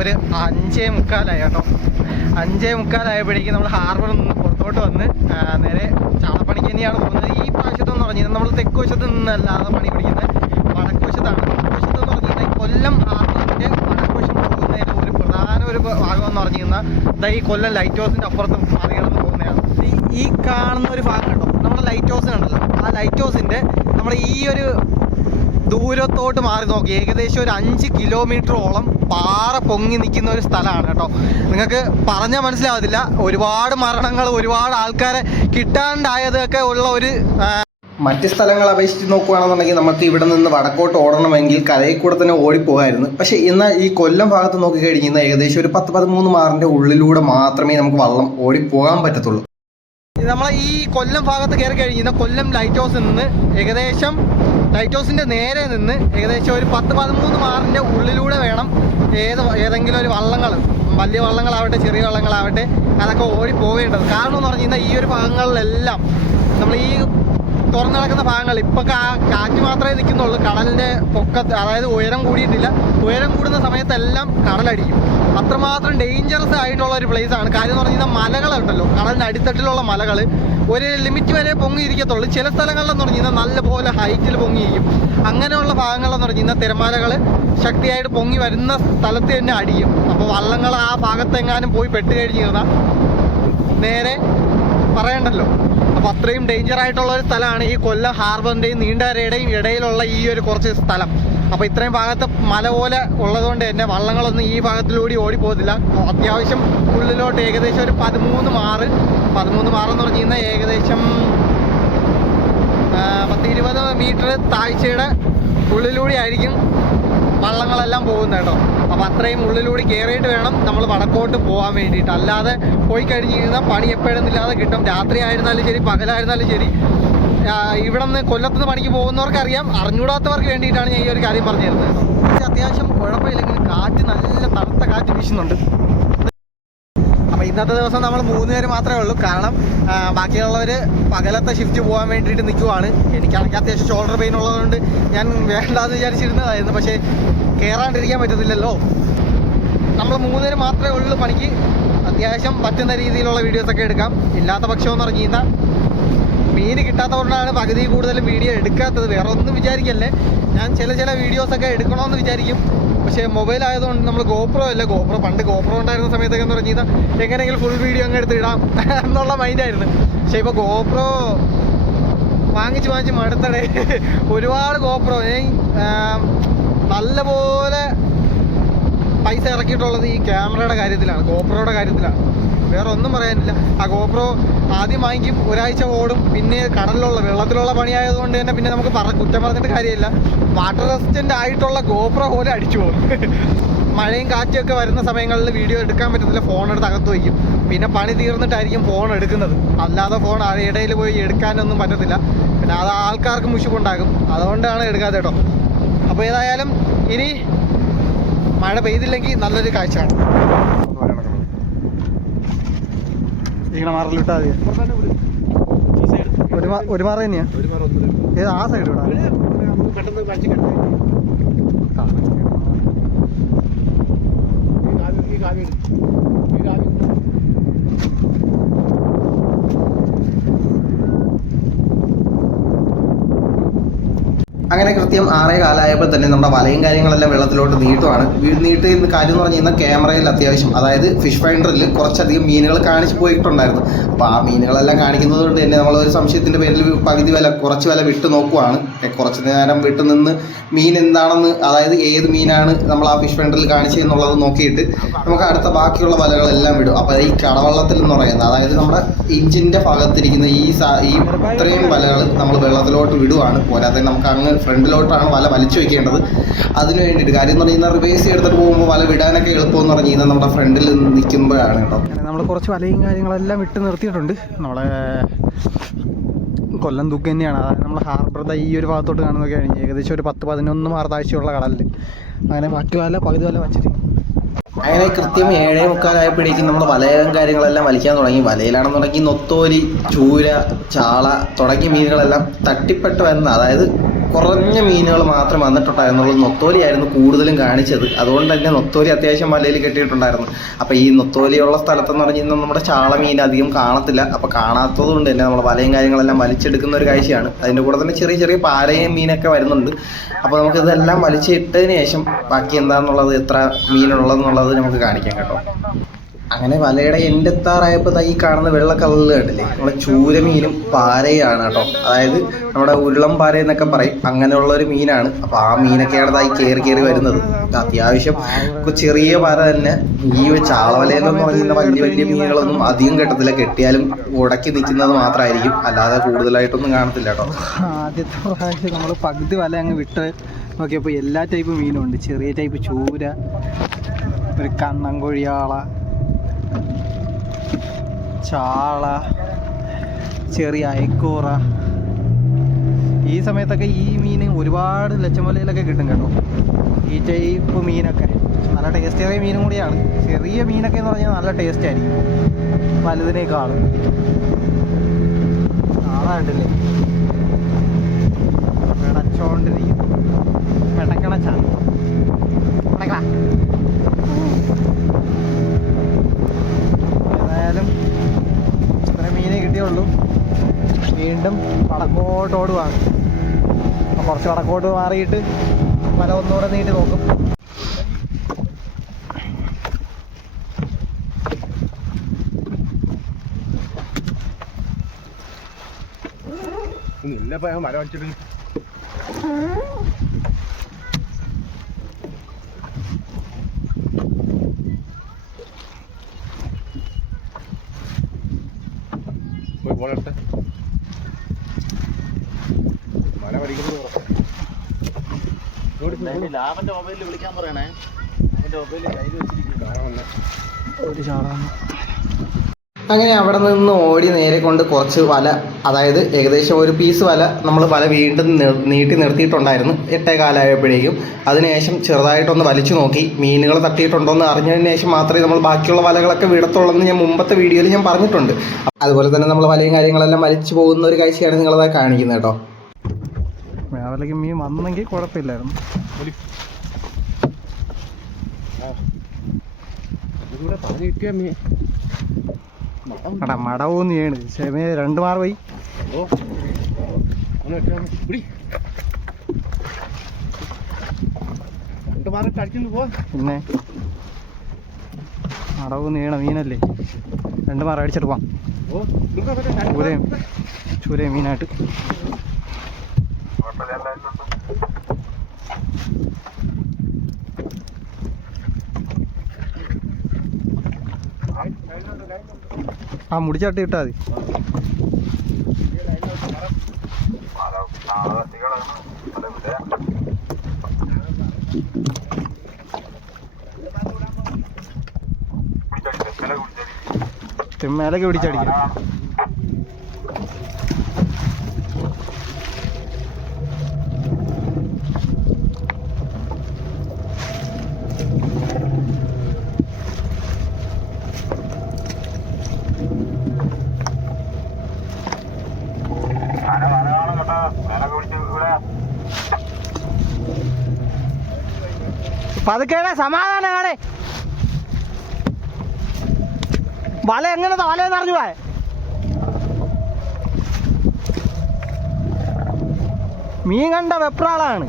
ഒരു 5:45 കേട്ടോ. 5:45 നമ്മൾ ഹാർബറിൽ നിന്ന് പുറത്തോട്ട് വന്ന് നേരെ ചാളപ്പണിക്ക് തന്നെയാണ് പോകുന്നത്. ഈ പ്രാവശ്യത്തെന്ന് പറഞ്ഞാൽ നമ്മൾ തെക്ക് വശത്ത് നിന്നല്ലാതെ പണി പിടിക്കുന്നത് വടക്ക് വശത്താണ്. വടക്ക് വശത്ത് എന്ന് പറഞ്ഞു കഴിഞ്ഞാൽ കൊല്ലം ഹാർബറിൻ്റെ വടക്ക് വശം പോകുന്നതിന് ഒരു പ്രധാന ഒരു ഭാഗം എന്ന് പറഞ്ഞു കഴിഞ്ഞാൽ ഈ കൊല്ലം ലൈറ്റ് ഹൗസിൻ്റെ അപ്പുറത്ത് മറികടന്ന് പോകുന്നതാണ്. ഈ കാണുന്ന ഒരു ഭാഗം കേട്ടോ, നമ്മുടെ ലൈറ്റ് ഹൗസ് ഉണ്ടല്ലോ, ആ ലൈറ്റ് ഹൗസിൻ്റെ നമ്മുടെ ഈ ഒരു ദൂരത്തോട്ട് മാറി നോക്കി ഏകദേശം ഒരു 5 കിലോമീറ്ററോളം പാറ പൊങ്ങി നിൽക്കുന്ന ഒരു സ്ഥലമാണ് കേട്ടോ. നിങ്ങൾക്ക് പറഞ്ഞാൽ മനസ്സിലാവത്തില്ല. ഒരുപാട് മരണങ്ങൾ, ഒരുപാട് ആൾക്കാരെ കിട്ടാണ്ടായതൊക്കെ ഉള്ള ഒരു മറ്റ് സ്ഥലങ്ങൾ അപേക്ഷിച്ച് നോക്കുകയാണെന്നുണ്ടെങ്കിൽ നമുക്ക് ഇവിടെ നിന്ന് വടക്കോട്ട് ഓടണമെങ്കിൽ കരയിൽ കൂടെ തന്നെ ഓടിപ്പോകായിരുന്നു. പക്ഷേ എന്നാൽ ഈ കൊല്ലം ഭാഗത്ത് നോക്കിക്കഴിഞ്ഞാൽ ഏകദേശം ഒരു 10-13 മാറിൻ്റെ ഉള്ളിലൂടെ മാത്രമേ നമുക്ക് വള്ളം ഓടിപ്പോകാൻ പറ്റത്തുള്ളൂ. നമ്മളെ ഈ കൊല്ലം ഭാഗത്ത് കയറി കഴിഞ്ഞാൽ കൊല്ലം ലൈറ്റ് ഹൗസിൽ നിന്ന് ഏകദേശം ലൈറ്റ് ഹൗസിൻ്റെ നേരെ നിന്ന് ഏകദേശം ഒരു 10-13 മാറിൻ്റെ ഉള്ളിലൂടെ വേണം ഏതെങ്കിലും ഒരു വള്ളങ്ങൾ, വലിയ വള്ളങ്ങളാവട്ടെ ചെറിയ വള്ളങ്ങളാവട്ടെ, അതൊക്കെ ഓടിപ്പോവേണ്ടത്. കാരണം എന്ന് പറഞ്ഞു കഴിഞ്ഞാൽ ഈ ഒരു ഭാഗങ്ങളിലെല്ലാം നമ്മൾ ഈ തുറന്നു നടക്കുന്ന ഭാഗങ്ങൾ ഇപ്പം കാറ്റ് മാത്രമേ നിൽക്കുന്നുള്ളൂ. കടലിൻ്റെ പൊക്കത്ത്, അതായത് ഉയരം കൂടിയിട്ടില്ല. ഉയരം കൂടുന്ന സമയത്തെല്ലാം കടലടിക്കും. അത്രമാത്രം ഡേഞ്ചറസ് ആയിട്ടുള്ള ഒരു പ്ലേസാണ്. കാര്യം എന്ന് പറഞ്ഞു കഴിഞ്ഞാൽ മലകളുണ്ടല്ലോ, കടലിൻ്റെ അടിത്തട്ടിലുള്ള മലകൾ ഒരു ലിമിറ്റ് വരെ പൊങ്ങിയിരിക്കത്തുള്ളൂ. ചില സ്ഥലങ്ങളിലെന്ന് പറഞ്ഞു കഴിഞ്ഞാൽ നല്ലപോലെ ഹൈറ്റിൽ പൊങ്ങിയിരിക്കും. അങ്ങനെയുള്ള ഭാഗങ്ങളിലെന്ന് പറഞ്ഞു കഴിഞ്ഞാൽ തിരമാലകൾ ശക്തിയായിട്ട് പൊങ്ങി വരുന്ന സ്ഥലത്ത് തന്നെ അടിക്കും. അപ്പോൾ വള്ളങ്ങൾ ആ ഭാഗത്തെങ്ങാനും പോയി പെട്ട് കഴിഞ്ഞ് കഴിഞ്ഞാൽ നേരെ പറയണ്ടല്ലോ. അപ്പോൾ അത്രയും ഡേഞ്ചർ ആയിട്ടുള്ള ഒരു സ്ഥലമാണ് ഈ കൊല്ലം ഹാർബറിൻ്റെയും നീണ്ടകരയുടെയും ഇടയിലുള്ള ഈ ഒരു കുറച്ച് സ്ഥലം. അപ്പോൾ ഇത്രയും ഭാഗത്ത് മല പോലെ ഉള്ളതുകൊണ്ട് തന്നെ വള്ളങ്ങളൊന്നും ഈ ഭാഗത്തിലൂടെ ഓടിപ്പോകത്തില്ല. അത്യാവശ്യം ഉള്ളിലോട്ട് ഏകദേശം ഒരു 13 മാറെന്ന് പറഞ്ഞു കഴിഞ്ഞാൽ ഏകദേശം 10-20 മീറ്റർ താഴ്ചയുടെ ഉള്ളിലൂടെ ആയിരിക്കും വള്ളങ്ങളെല്ലാം പോകുന്നത് കേട്ടോ. അപ്പോൾ അത്രയും ഉള്ളിലൂടെ കയറിയിട്ട് വേണം നമ്മൾ വടക്കോട്ട് പോകാൻ വേണ്ടിയിട്ട്. അല്ലാതെ പോയി കഴിഞ്ഞ് കഴിഞ്ഞാൽ പണി എപ്പോഴൊന്നുമില്ലാതെ കിട്ടും. രാത്രി ആയിരുന്നാലും ശരി, പകലായിരുന്നാലും ശരി. ഇവിടെ നിന്ന് കൊല്ലത്തുനിന്ന് പണിക്ക് പോകുന്നവർക്കറിയാം, അറിഞ്ഞൂടാത്തവർക്ക് വേണ്ടിയിട്ടാണ് ഞാൻ ഈ ഒരു കാര്യം പറഞ്ഞു തരുന്നത്. അത്യാവശ്യം കുഴപ്പമില്ലെങ്കിലും കാറ്റ്, നല്ല തണുത്ത കാറ്റ് വീശുന്നുണ്ട്. അപ്പോൾ ഇന്നത്തെ ദിവസം നമ്മൾ 3 പേര് മാത്രമേ ഉള്ളൂ. കാരണം ബാക്കിയുള്ളവർ പകലത്തെ ഷിഫ്റ്റ് പോകാൻ വേണ്ടിയിട്ട് നിൽക്കുവാണ്. എനിക്കാണെങ്കിൽ അത്യാവശ്യം ഷോൾഡർ പെയിൻ ഉള്ളതുകൊണ്ട് ഞാൻ വേണ്ടാന്ന് വിചാരിച്ചിരുന്നതായിരുന്നു. പക്ഷേ കയറാണ്ടിരിക്കാൻ പറ്റത്തില്ലല്ലോ. നമ്മൾ 3 പേര് മാത്രമേ ഉള്ളൂ പണിക്ക്. അത്യാവശ്യം പറ്റുന്ന രീതിയിലുള്ള വീഡിയോസൊക്കെ എടുക്കാം. ഇല്ലാത്ത പക്ഷമെന്ന് പറഞ്ഞു കഴിഞ്ഞാൽ മീൻ കിട്ടാത്തതുകൊണ്ടാണ് പകുതി കൂടുതലും വീഡിയോ എടുക്കാത്തത്. വേറെ ഒന്നും വിചാരിക്കല്ലേ. ഞാൻ ചില വീഡിയോസൊക്കെ എടുക്കണമെന്ന് വിചാരിക്കും. പക്ഷേ മൊബൈൽ ആയതുകൊണ്ട് നമ്മൾ ഗോപ്രോ പണ്ട് ഗോപ്രോ ഉണ്ടായിരുന്ന സമയത്തൊക്കെ എന്ന് പറഞ്ഞു കഴിഞ്ഞാൽ എങ്ങനെയെങ്കിലും ഫുൾ വീഡിയോ അങ്ങ് എടുത്ത് ഇടാം എന്നുള്ള മൈൻഡായിരുന്നു. പക്ഷേ ഇപ്പോൾ ഗോപ്രോ വാങ്ങിച്ച് മടുത്തടേ. ഒരുപാട് ഗോപ്രോ നല്ലപോലെ പൈസ ഇറക്കിയിട്ടുള്ളത് ഈ ക്യാമറയുടെ കാര്യത്തിലാണ്, ഗോപ്രോയുടെ കാര്യത്തിലാണ്. വേറെ ഒന്നും പറയാനില്ല. ആ ഗോപ്രോ ആദ്യം വാങ്ങിക്കും, ഒരാഴ്ച ഓടും, പിന്നെ കടലിലുള്ള വെള്ളത്തിലുള്ള പണിയായതുകൊണ്ട് തന്നെ പിന്നെ നമുക്ക് കുറ്റം പറഞ്ഞിട്ട് കാര്യമില്ല. വാട്ടർ റെസിസ്റ്റൻ്റ് ആയിട്ടുള്ള ഗോപ്രോ പോലെ അടിച്ചു പോകും. മഴയും കാറ്റൊക്കെ വരുന്ന സമയങ്ങളിൽ വീഡിയോ എടുക്കാൻ പറ്റത്തില്ല. ഫോൺ എടുത്ത് അകത്ത് വയ്ക്കും. പിന്നെ പണി തീർന്നിട്ടായിരിക്കും ഫോൺ എടുക്കുന്നത്. അല്ലാതെ ഫോൺ ഇടയിൽ പോയി എടുക്കാനൊന്നും പറ്റത്തില്ല. പിന്നെ അത് ആൾക്കാർക്ക് മുഷിപ്പുണ്ടാകും. അതുകൊണ്ടാണ് എടുക്കാതെ കേട്ടോ. അപ്പോൾ ഏതായാലും ഇനി മഴ പെയ്തില്ലെങ്കിൽ നല്ലൊരു കാഴ്ചയാണ്. ഇങ്ങനെ മാറിലിട്ടാൽ മതി. ഒരു മാറ തന്നെയാ. ഏത് ആ സൈഡ് അങ്ങനെ കൃത്യം 6:15 തന്നെ നമ്മുടെ വലയും കാര്യങ്ങളെല്ലാം വെള്ളത്തിലോട്ട് നീട്ടുവാണ്. നീട്ടുന്ന കാര്യം എന്ന് പറഞ്ഞു കഴിഞ്ഞാൽ ക്യാമറയിൽ അത്യാവശ്യം, അതായത് ഫിഷ് ഫൈൻഡറിൽ കുറച്ചധികം മീനുകൾ കാണിച്ചു പോയിട്ടുണ്ടായിരുന്നു. അപ്പോൾ ആ മീനുകളെല്ലാം കാണിക്കുന്നത് കൊണ്ട് തന്നെ നമ്മളൊരു സംശയത്തിൻ്റെ പേരിൽ കുറച്ച് വില വിട്ട് നോക്കുവാണ്. കുറച്ച് നേരം വിട്ട് നിന്ന് മീൻ എന്താണെന്ന്, അതായത് ഏത് മീനാണ് നമ്മൾ ആ ഫിഷ് ഫൈൻഡറിൽ കാണിച്ചതെന്നുള്ളത് നോക്കിയിട്ട് നമുക്ക് അടുത്ത ബാക്കിയുള്ള വലകളെല്ലാം വിടും. അപ്പോൾ ഈ കടവള്ളത്തിൽ എന്ന് പറയുന്നത്, അതായത് നമ്മുടെ ഇഞ്ചിൻ്റെ ഭാഗത്തിരിക്കുന്ന ഈ ഇത്രയും വലകൾ നമ്മൾ വെള്ളത്തിലോട്ട് വിടുവാണ്. പോരാതെ നമുക്ക് അങ്ങ് ഫ്രണ്ടിലോട്ടാണ് വല വലിച്ചു വെക്കേണ്ടത്. അതിന് വേണ്ടിയിട്ട് കാര്യം എന്ന് പറഞ്ഞാൽ റിവേഴ്സ് എടുത്തിട്ട് പോകുമ്പോൾ വല വിടാനൊക്കെ എളുപ്പമെന്ന് പറഞ്ഞു കഴിഞ്ഞാൽ നമ്മുടെ ഫ്രണ്ടിൽ നിൽക്കുമ്പോഴാണ് കേട്ടോ. നമ്മൾ കുറച്ച് വലയും കാര്യങ്ങളെല്ലാം വിട്ട് നിർത്തിയിട്ടുണ്ട്. നമ്മളെ കൊല്ലം തൂക്ക് തന്നെയാണ്. അതായത് നമ്മൾ ഹാർബറിൻ്റെ ഈ ഒരു ഭാഗത്തോട്ട് കാണുന്നതൊക്കെ കഴിഞ്ഞ് ഏകദേശം ഒരു 10-11 മാർ താഴ്ചയുള്ള കടലിൽ അങ്ങനെ ബാക്കി പകുതി വല വച്ചിട്ട് അങ്ങനെ കൃത്യം 7:45 നമ്മൾ വലയും കാര്യങ്ങളെല്ലാം വലിക്കാൻ തുടങ്ങി. വലയിലാണെന്നുണ്ടെങ്കിൽ നൊത്തോലി, ചൂര, ചാള തുടങ്ങിയ മീനുകളെല്ലാം തട്ടിപ്പെട്ട് വരുന്ന, അതായത് കുറഞ്ഞ മീനുകൾ മാത്രം വന്നിട്ടുണ്ടായിരുന്നുള്ളൂ. നൊത്തോലിയായിരുന്നു കൂടുതലും കാണിച്ചത്. അതുകൊണ്ട് തന്നെ നൊത്തോലി അത്യാവശ്യം വലയിൽ കെട്ടിയിട്ടുണ്ടായിരുന്നു. അപ്പോൾ ഈ നൊത്തോലിയുള്ള സ്ഥലത്തെന്ന് പറഞ്ഞു കഴിഞ്ഞാൽ നമ്മുടെ ചാള മീൻ അധികം കാണത്തില്ല. അപ്പോൾ കാണാത്തത് കൊണ്ട് തന്നെ നമ്മൾ വലയും കാര്യങ്ങളെല്ലാം വലിച്ചെടുക്കുന്ന ഒരു കാഴ്ചയാണ്. അതിൻ്റെ കൂടെ തന്നെ ചെറിയ ചെറിയ പാരയും മീനൊക്കെ വരുന്നുണ്ട്. അപ്പോൾ നമുക്കിതെല്ലാം വലിച്ചിട്ടതിന് ശേഷം ബാക്കി എന്താണെന്നുള്ളത്, എത്ര മീനുള്ളതെന്നുള്ളത് നമുക്ക് കാണിക്കാം കേട്ടോ. അങ്ങനെ വലയുടെ എൻഡെത്താറായപ്പോൾ ഈ കാണുന്ന വെള്ള കളറിൽ കണ്ടില്ലേ, നമ്മുടെ ചൂരമീനും പാരയാണ് കേട്ടോ. അതായത് നമ്മുടെ ഉരുളം പാര എന്നൊക്കെ പറയും, അങ്ങനെയുള്ള ഒരു മീനാണ്. അപ്പോൾ ആ മീനൊക്കെയാണ് കയറി കയറി വരുന്നത്. അത്യാവശ്യം ചെറിയ പാര തന്നെ. ഈ ചാളവലയിലെന്ന് പറഞ്ഞാൽ വലിയ വലിയ മീനുകളൊന്നും അധികം കിട്ടത്തില്ല. കെട്ടിയാലും ഉടക്കി നിൽക്കുന്നത് മാത്രമായിരിക്കും, അല്ലാതെ കൂടുതലായിട്ടൊന്നും കാണത്തില്ല കേട്ടോ. ആദ്യത്തെ പ്രാവശ്യം നമ്മൾ പകുതി വല അങ്ങ് വിട്ട് നോക്കിയപ്പോൾ എല്ലാ ടൈപ്പ് മീനും ഉണ്ട്. ചെറിയ ടൈപ്പ് ചൂര, ഒരു കണ്ണൻകൊഴിയാള, ചാള, ചെറിയ അയക്കൂറ. ഈ സമയത്തൊക്കെ ഈ മീൻ ഒരുപാട് ലച്ചമലയിലൊക്കെ കിട്ടും കേട്ടോ. ഈ ടൈപ്പ് മീനൊക്കെ നല്ല ടേസ്റ്റേറിയ മീനും കൂടിയാണ്. ചെറിയ മീനൊക്കെ എന്ന് പറഞ്ഞാൽ നല്ല ടേസ്റ്റ് ആയിരിക്കും വലുതിനേക്കാളും. ചാള കണ്ടില്ലേ, പിടച്ചോണ്ടിരിക്കും. പിടക്കണ ചാള ഏതായാലും ഇത്ര മീനേ കിട്ടിയുള്ളൂ. വീണ്ടും വടക്കോട്ടോടുവാണ്. കുറച്ച് വടക്കോട്ട് മാറിയിട്ട് വല ഒന്നുകൂടെ നീട്ടി നോക്കും. മല വച്ചിട്ട് മല പഠിക്കുന്നത് ലാഭന്റെ മൊബൈലിൽ വിളിക്കാൻ പറയണേ. ലാഭന്റെ മൊബൈലിൽ കയ്യിൽ വെച്ചിരിക്കുന്നു ഒരു ചാടാന്ന്. അങ്ങനെ അവിടെ നിന്ന് ഓടി നേരെ കൊണ്ട് കുറച്ച് വല, അതായത് ഏകദേശം ഒരു പീസ് വല നമ്മൾ വല വീണ്ടും നീട്ടി നിർത്തിയിട്ടുണ്ടായിരുന്നു 8:15 ആയപ്പോഴേക്കും. അതിനുശേഷം ചെറുതായിട്ടൊന്ന് വലിച്ചു നോക്കി മീനുകൾ തട്ടിയിട്ടുണ്ടോ എന്ന് അറിഞ്ഞതിന് ശേഷം മാത്രമേ നമ്മൾ ബാക്കിയുള്ള വലകളൊക്കെ വിടത്തുള്ളൂ എന്ന് ഞാൻ മുമ്പത്തെ വീഡിയോയിൽ ഞാൻ പറഞ്ഞിട്ടുണ്ട്. അതുപോലെ തന്നെ നമ്മൾ വലയും കാര്യങ്ങളെല്ലാം വലിച്ചു പോകുന്ന ഒരു കാഴ്ചയാണ് നിങ്ങളത് കാണിക്കുന്നത് കേട്ടോ. മേവലയ്ക്ക് മീൻ വന്നെങ്കിൽ കുഴപ്പമില്ലായിരുന്നു. മടവൊന്നും ചെയ്യണത് ക്ഷമ 2 മാർ പോയി. പിന്നെ മടവൊന്നും ചെയ്യണ മീനല്ലേ, 2 മാർ അടിച്ചിട്ട് പോവാം. ചൂരയും മീനായിട്ട് ആ മുടിച്ചാട്ടി ഇട്ടാ മതി. മേലൊക്കെ പിടിച്ചടിക്കും. പതുക്കേടെ സമാധാനമാണ്. വല എങ്ങനത്തെ വലയെന്ന് അറിഞ്ഞു പോയെ. മീൻ കണ്ട വെപ്രാളാണ്.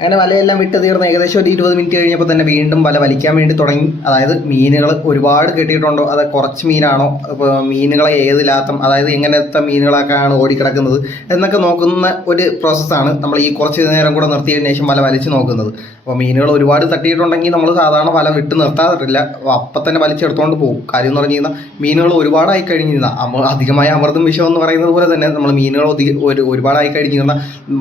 അങ്ങനെ വലയെല്ലാം വിട്ട് തീർന്ന് ഏകദേശം ഒരു 20 മിനിറ്റ് കഴിഞ്ഞപ്പോൾ തന്നെ വീണ്ടും വല വലിക്കാൻ വേണ്ടി തുടങ്ങി. അതായത് മീനുകൾ ഒരുപാട് കെട്ടിയിട്ടുണ്ടോ, അത് കുറച്ച് മീനാണോ, ഇപ്പോൾ മീനുകളെ ഏത് ലാത്തം, അതായത് എങ്ങനത്തെ മീനുകളൊക്കെയാണ് ഓടിക്കിടക്കുന്നത് എന്നൊക്കെ നോക്കുന്ന ഒരു പ്രോസസ്സാണ് നമ്മൾ ഈ കുറച്ച് നേരം കൂടെ നിർത്തിയതിന് ശേഷം വല വലിച്ച് നോക്കുന്നത്. അപ്പോൾ മീനുകൾ ഒരുപാട് തട്ടിയിട്ടുണ്ടെങ്കിൽ നമ്മൾ സാധാരണ വല വിട്ട് നിർത്താറില്ല, അപ്പം തന്നെ വലിച്ചെടുത്തുകൊണ്ട് പോകും. കാര്യം എന്ന് പറഞ്ഞു കഴിഞ്ഞാൽ മീനുകൾ ഒരുപാടായി കഴിഞ്ഞാൽ അധികമായ അമൃതും വിഷം എന്ന് പറയുന്നത് പോലെ തന്നെ നമ്മൾ മീനുകൾ ഒരുപാടായി കഴിഞ്ഞാൽ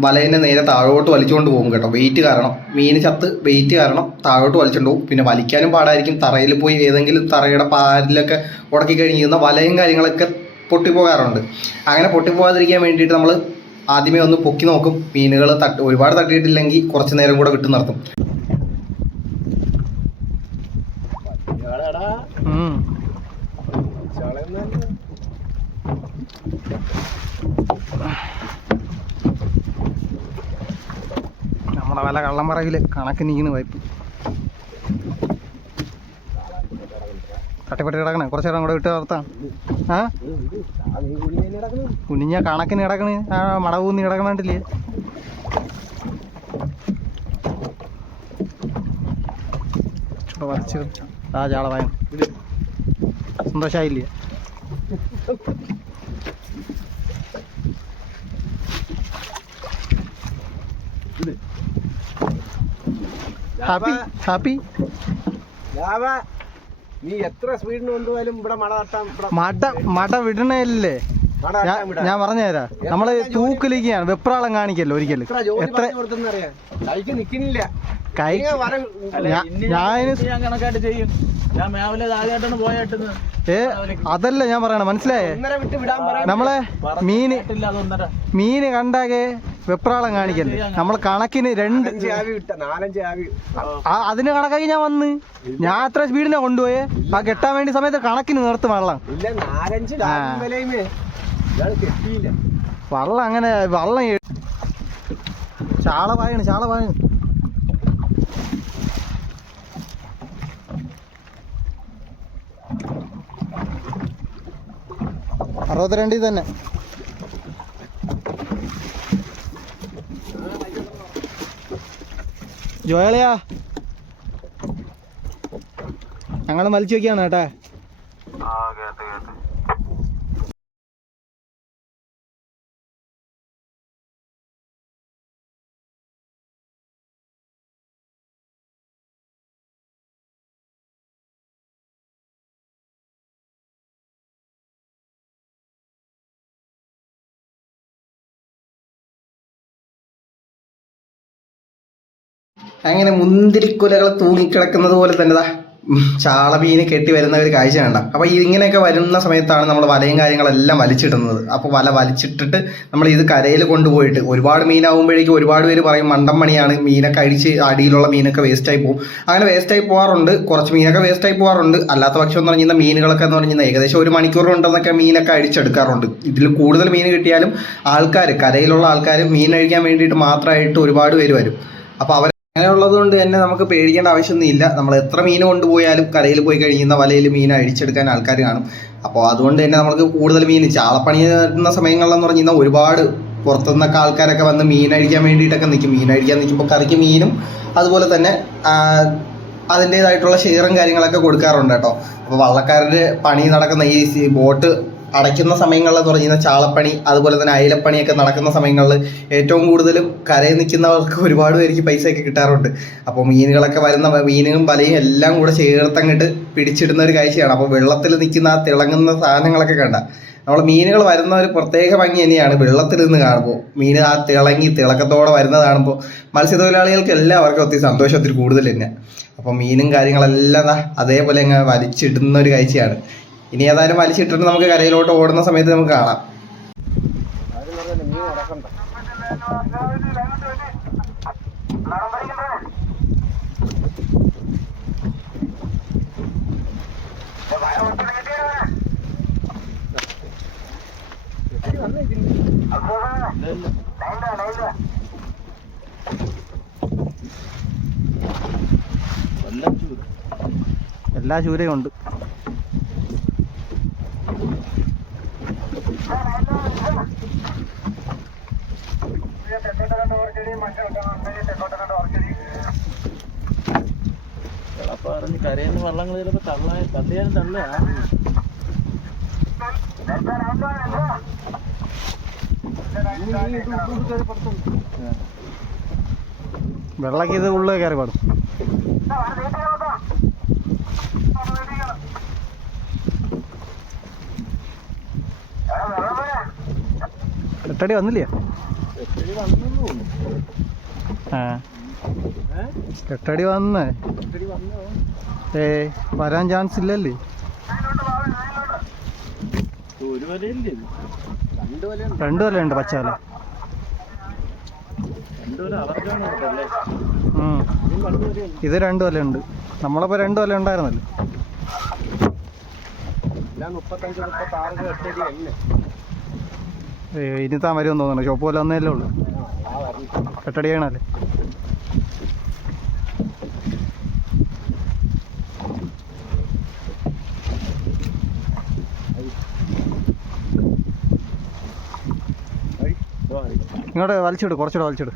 വലേനെ നേരെ താഴോട്ട് വലിച്ചുകൊണ്ട് പോകും കേട്ടോ. വെയിറ്റ് കാരണം മീൻ ചത്ത് വെയിറ്റ് കാരണം താഴോട്ട് വലിച്ചുകൊണ്ട് പോകും. പിന്നെ വലിക്കാനും പാടായിരിക്കും. തറയിൽ പോയി ഏതെങ്കിലും തറയുടെ പാലിലൊക്കെ ഉടക്കി കഴിഞ്ഞാൽ വലയും കാര്യങ്ങളൊക്കെ പൊട്ടിപ്പോകാറുണ്ട്. അങ്ങനെ പൊട്ടിപ്പോകാതിരിക്കാൻ വേണ്ടിയിട്ട് നമ്മൾ ആദ്യമേ ഒന്ന് പൊക്കി നോക്കും. മീനുകൾ ഒരുപാട് തട്ടിയിട്ടില്ലെങ്കിൽ കുറച്ച് നേരം കൂടെ വിട്ടു നിർത്തും. നമ്മുടെ വല കള്ളം പറകില് കണക്ക് നീങ്ങുന്ന വൈപ്പ് തട്ടിപ്പെട്ടി കിടക്കണേ. കുറച്ച് നേരം കൂടെ വിട്ട് നിർത്താം. കുനിഞ്ഞ കണക്കിന് കിടക്കണ്, മടവൂന്നി കിടക്കണില്ലേ. വരച്ച് ആ ചാളവായം സന്തോഷമായില്ലേ? Happy happy. നീ എത്ര സ്പീഡിന് കൊണ്ടുപോയാലും ഇവിടെ മട വിടണല്ലേ. ഞാൻ പറഞ്ഞുതരാം, നമ്മള് തൂക്കിലേക്കാണ് വെപ്രാളം കാണിക്കല്ലോ ഒരിക്കലും. എത്ര നിക്കുന്നില്ല കൈ അതല്ല ഞാൻ പറയണ, മനസ്സിലായേ? നമ്മളെ മീന് കണ്ടാകെ വെപ്രാളം കാണിക്കല്ലേ. നമ്മൾ കണക്കിന് 4-5 ആവി അതിന് കണക്കാക്കി ഞാൻ വന്ന് ഞാൻ അത്ര സ്പീഡിനെ കൊണ്ടുപോയേ. ആ കെട്ടാൻ വേണ്ടി സമയത്ത് കണക്കിന് നിർത്തും വെള്ളം. വള്ളം അങ്ങനെ വള്ളം ചാളവായാണ്. 62 തന്നെ. ജോയളയാ ഞങ്ങൾ വലിച്ചു വയ്ക്കാണ് കേട്ടാ. അങ്ങനെ മുന്തിരിക്കുലകൾ തൂങ്ങിക്കിടക്കുന്നത് പോലെ തന്നെ ചാളമീന് കെട്ടി വരുന്ന ഒരു കാഴ്ച കണ്ട. അപ്പോൾ ഇങ്ങനെയൊക്കെ വരുന്ന സമയത്താണ് നമ്മൾ വലയും കാര്യങ്ങളെല്ലാം വലിച്ചിടുന്നത്. അപ്പോൾ വല വലിച്ചിട്ടിട്ട് നമ്മൾ ഇത് കരയിൽ കൊണ്ടുപോയിട്ട് ഒരുപാട് മീനാകുമ്പോഴേക്കും ഒരുപാട് പേര് പറയും മണ്ടം മണിയാണ്, മീനൊക്കെ അടിച്ച് അടിയിലുള്ള മീനൊക്കെ വേസ്റ്റായി പോകും. അങ്ങനെ വേസ്റ്റായി പോകാറുണ്ട്, കുറച്ച് മീനൊക്കെ വേസ്റ്റായി പോകാറുണ്ട്. അല്ലാത്ത പക്ഷം എന്ന് പറഞ്ഞാൽ മീനുകളൊക്കെ എന്ന് പറഞ്ഞാൽ ഏകദേശം 1 മണിക്കൂറുണ്ടെന്നൊക്കെ മീനൊക്കെ അടിച്ചെടുക്കാറുണ്ട്. ഇതിൽ കൂടുതൽ മീൻ കിട്ടിയാലും ആൾക്കാർ, കരയിലുള്ള ആൾക്കാർ മീൻ കഴിക്കാൻ വേണ്ടിയിട്ട് മാത്രമായിട്ട് ഒരുപാട് പേര് വരും. അപ്പോൾ അങ്ങനെയുള്ളത് കൊണ്ട് തന്നെ നമുക്ക് പേടിക്കേണ്ട ആവശ്യമൊന്നുമില്ല. നമ്മൾ എത്ര മീൻ കൊണ്ടുപോയാലും കരയിൽ പോയി കഴിയുന്ന വലയിൽ മീൻ അഴിച്ചെടുക്കാൻ ആൾക്കാർ കാണും. അപ്പോൾ അതുകൊണ്ട് തന്നെ നമുക്ക് കൂടുതൽ മീൻ ചാളപ്പണി നടത്തുന്ന സമയങ്ങളിലെന്ന് പറഞ്ഞു കഴിഞ്ഞാൽ ഒരുപാട് പുറത്തുനിന്നൊക്കെ ആൾക്കാരൊക്കെ വന്ന് മീൻ അഴിക്കാൻ വേണ്ടിയിട്ടൊക്കെ നിൽക്കും. മീൻ അഴിക്കാൻ നിൽക്കുമ്പോൾ കറിക്ക് മീനും അതുപോലെ തന്നെ അതിൻ്റേതായിട്ടുള്ള ഷെയറും കാര്യങ്ങളൊക്കെ കൊടുക്കാറുണ്ട് കേട്ടോ. അപ്പോൾ വള്ളക്കാരുടെ പണി നടക്കുന്ന ഈ ബോട്ട് അടയ്ക്കുന്ന സമയങ്ങളിൽ എന്ന് പറഞ്ഞാൽ ചാളപ്പണി അതുപോലെ തന്നെ അയിലപ്പണിയൊക്കെ നടക്കുന്ന സമയങ്ങളിൽ ഏറ്റവും കൂടുതലും കരയിൽ നിൽക്കുന്നവർക്ക് ഒരുപാട് പേർക്ക് പൈസയൊക്കെ കിട്ടാറുണ്ട്. അപ്പോൾ മീനുകളൊക്കെ വരുന്ന മീനും വലയും എല്ലാം കൂടെ ചേർത്തങ്ങിട്ട് പിടിച്ചിടുന്ന ഒരു കാഴ്ചയാണ്. അപ്പോൾ വെള്ളത്തിൽ നിൽക്കുന്ന ആ തിളങ്ങുന്ന സാധനങ്ങളൊക്കെ കണ്ട നമ്മൾ മീനുകൾ വരുന്ന ഒരു പ്രത്യേക ഭംഗി തന്നെയാണ്. വെള്ളത്തിൽ നിന്ന് കാണുമ്പോൾ മീൻ ആ തിളക്കത്തോടെ വരുന്നത് കാണുമ്പോൾ മത്സ്യത്തൊഴിലാളികൾക്ക് എല്ലാവർക്കും ഒത്തിരി സന്തോഷത്തിൽ കൂടുതൽ തന്നെ. അപ്പോൾ മീനും കാര്യങ്ങളെല്ലാം അതേപോലെ അങ്ങ് വലിച്ചിടുന്ന ഒരു കാഴ്ചയാണ്. ഇനി ഏതായാലും വലിച്ചിട്ടിട്ട് നമുക്ക് കരയിലോട്ട് ഓടുന്ന സമയത്ത് നമുക്ക് കാണാം. എല്ലാ ചൂരയും ഉണ്ട്. പറഞ്ഞ് കരയുന്ന വള്ളങ്ങൾ ചിലപ്പോ തള്ളിയാലും തള്ളുക. വെള്ളക്ക് ഇത് ഉള്ളിൽ കയറി പാടും. എട്ടടി വന്നില്ലേ? ആ എട്ടടി വന്നേ. വരാൻ ചാൻസ് ഇല്ലല്ലേ? ഒരു വലയില്ലേ? രണ്ട് വലയുണ്ട്, പച്ച വല. ഇത് രണ്ട് വലയുണ്ട്. നമ്മളപ്പോ രണ്ട് വല ഉണ്ടായിരുന്നല്ലോ. 35-36 ഇനി താൻ വരുമെന്ന് തോന്നുന്നു. ഷോപ്പ് പോലെ വന്നല്ലേ ഉള്ളൂ. എട്ടടി ചെയ്യണല്ലേ? ഇങ്ങോട്ട് വലിച്ചിട്, കുറച്ചുകൂടെ വലിച്ചിട്.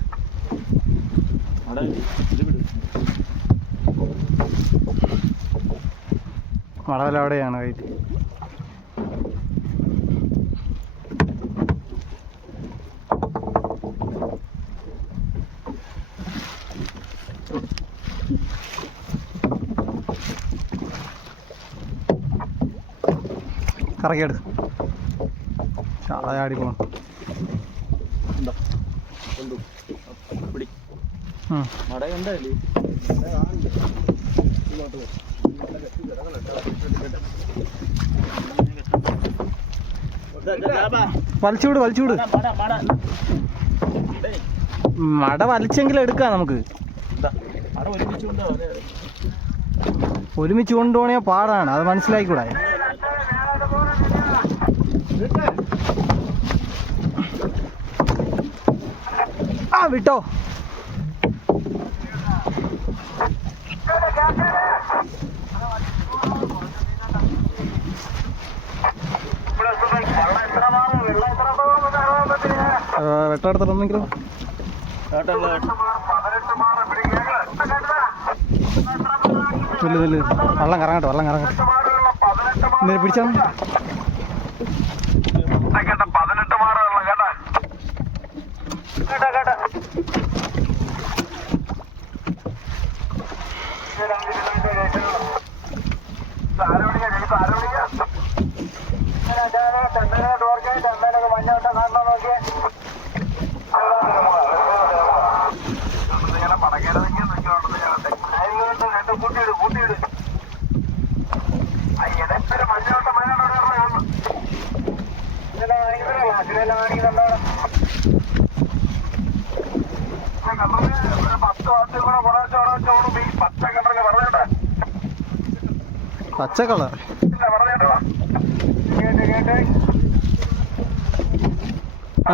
മടവല അവിടെയാണ് കയറ്റി. കറക്കിയെടു. ചാടി പോകണം. മടയുണ്ടല്ലേ? വലിച്ചുവിട്, വലിച്ചുവിട്. മട വലിച്ചെങ്കിലും എടുക്കാം നമുക്ക്. ഒരുമിച്ച് കൊണ്ടുപോകണേ പാടാണ്, അത് മനസ്സിലാക്കിക്കൂടാ. ആ വിട്ടോ. വെട്ടമെടുത്തിട്ടെന്നെങ്കിലും നെല്ല് വെള്ളം കറങ്ങട്ടെ, വെള്ളം കറങ്ങട്ടെ. ഇന്നലെ പിടിച്ചാ പച്ച കളർ.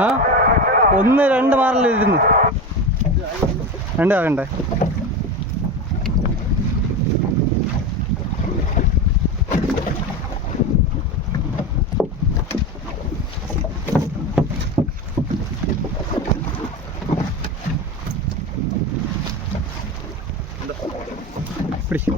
ആ 1-2 മാറിലിരുന്ന് 2 ആകണ്ടേ? പിടിക്കും.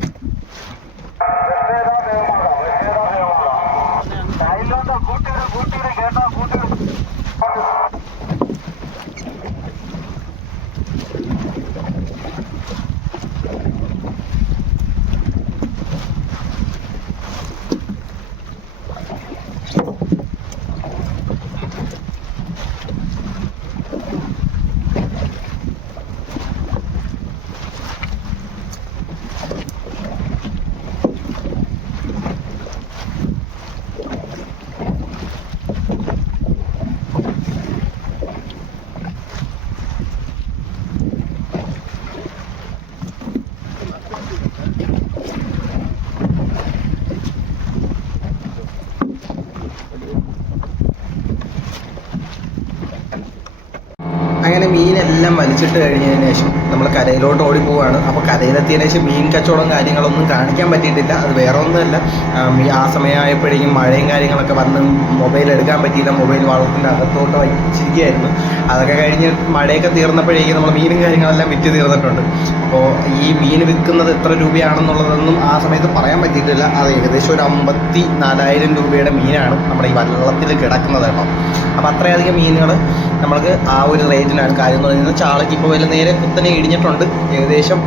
അങ്ങനെ മീനെല്ലാം വലിച്ചിട്ട് കഴിഞ്ഞതിന് ശേഷം നമ്മൾ കരയിലോട്ട് ഓടി പോവുകയാണ്. അപ്പോൾ കരയിലെത്തിയതിനു ശേഷം മീൻ കച്ചവടം കാര്യങ്ങളൊന്നും കാണിക്കാൻ പറ്റിയിട്ടില്ല. അത് വേറെ ഒന്നുമല്ല, ആ സമയമായപ്പോഴേക്കും മഴയും കാര്യങ്ങളൊക്കെ വന്ന് മൊബൈൽ എടുക്കാൻ പറ്റിയില്ല. മൊബൈൽ വള്ളത്തിൻ്റെ അകത്തോട്ട് വച്ചിരിക്കുകയായിരുന്നു. അതൊക്കെ കഴിഞ്ഞ് മഴയൊക്കെ തീർന്നപ്പോഴേക്കും നമ്മൾ മീനും കാര്യങ്ങളെല്ലാം വിറ്റ് തീർന്നിട്ടുണ്ട്. അപ്പോൾ ഈ മീൻ വിൽക്കുന്നത് എത്ര രൂപയാണെന്നുള്ളതൊന്നും ആ സമയത്ത് പറയാൻ പറ്റിയിട്ടില്ല. അത് ഏകദേശം ഒരു 54,000 രൂപയുടെ മീനാണ് നമ്മുടെ ഈ വള്ളത്തിൽ കിടക്കുന്നത് കേട്ടോ. അപ്പോൾ അത്രയധികം മീനുകൾ നമ്മൾക്ക് ആ ഒരു റേറ്റിനാണ്. കാര്യം എന്ന് പറയുന്നത് ചാളയ്ക്ക് ഇപ്പോൾ വില നേരെ കുത്തനെ ഇടിഞ്ഞിട്ടുണ്ട്. ഏകദേശം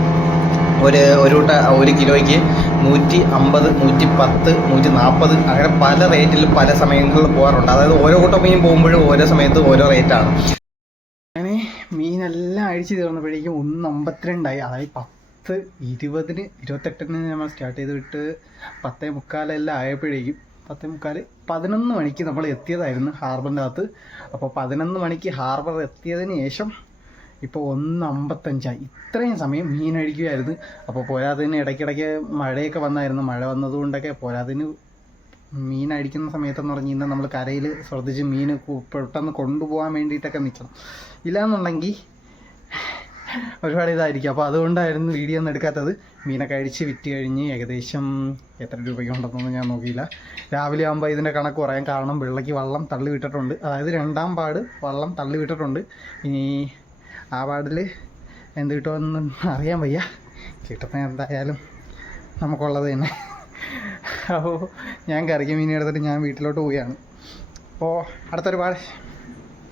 ഒരു കിലോയ്ക്ക് 150, 110, 140 അങ്ങനെ പല റേറ്റിൽ പല സമയങ്ങളിൽ പോകാറുണ്ട്. അതായത് ഓരോ കൂട്ടം മീൻ പോകുമ്പോഴും ഓരോ സമയത്ത് ഓരോ റേറ്റാണ്. അങ്ങനെ മീനെല്ലാം അഴിച്ച് തീർന്നപ്പോഴേക്കും 1:52 അതായത് 10, 20, 28 നമ്മൾ സ്റ്റാർട്ട് ചെയ്ത് വിട്ട് 10:45 ആയപ്പോഴേക്കും 10:45, 11 മണിക്ക് നമ്മൾ എത്തിയതായിരുന്നു ഹാർബറിൻ്റെ അകത്ത്. അപ്പോൾ 11 മണിക്ക് ഹാർബർ എത്തിയതിന് ശേഷം ഇപ്പോൾ 1:55 ഇത്രയും സമയം മീൻ അഴിക്കുകയായിരുന്നു. അപ്പോൾ പോരാതിന് ഇടയ്ക്കിടയ്ക്ക് മഴയൊക്കെ വന്നായിരുന്നു. മഴ വന്നതുകൊണ്ടൊക്കെ പോരാതിന് മീൻ അടിക്കുന്ന സമയത്തെന്ന് പറഞ്ഞു കഴിഞ്ഞാൽ നമ്മൾ കരയിൽ ശ്രദ്ധിച്ച് മീൻ പെട്ടെന്ന് കൊണ്ടുപോകാൻ വേണ്ടിയിട്ടൊക്കെ നിൽക്കണം. ഇല്ലയെന്നുണ്ടെങ്കിൽ ഒരുപാട് ഇതായിരിക്കും. അപ്പോൾ അതുകൊണ്ടായിരുന്നു വീഡിയോ ഒന്നും എടുക്കാത്തത്. മീനൊക്കെ അഴിച്ച് വിറ്റ് കഴിഞ്ഞ് ഏകദേശം എത്ര രൂപയ്ക്ക് ഉണ്ടെന്നൊന്നും ഞാൻ നോക്കിയില്ല. രാവിലെ ആകുമ്പോൾ ഇതിൻ്റെ കണക്ക് പറയാൻ കാരണം വെള്ളയ്ക്ക് വള്ളം തള്ളി വിട്ടിട്ടുണ്ട്. അതായത് 2ാം പാട് വള്ളം തള്ളി വിട്ടിട്ടുണ്ട്. ഇനി ആ പാടിൽ എന്ത് കിട്ടുമെന്ന് അറിയാൻ വയ്യ. കിട്ടുന്ന എന്തായാലും നമുക്കുള്ളത് തന്നെ. അപ്പോൾ ഞാൻ കറിക്ക് മീൻ എടുത്തിട്ട് ഞാൻ വീട്ടിലോട്ട് പോവുകയാണ്. അപ്പോൾ അടുത്തൊരു പാട്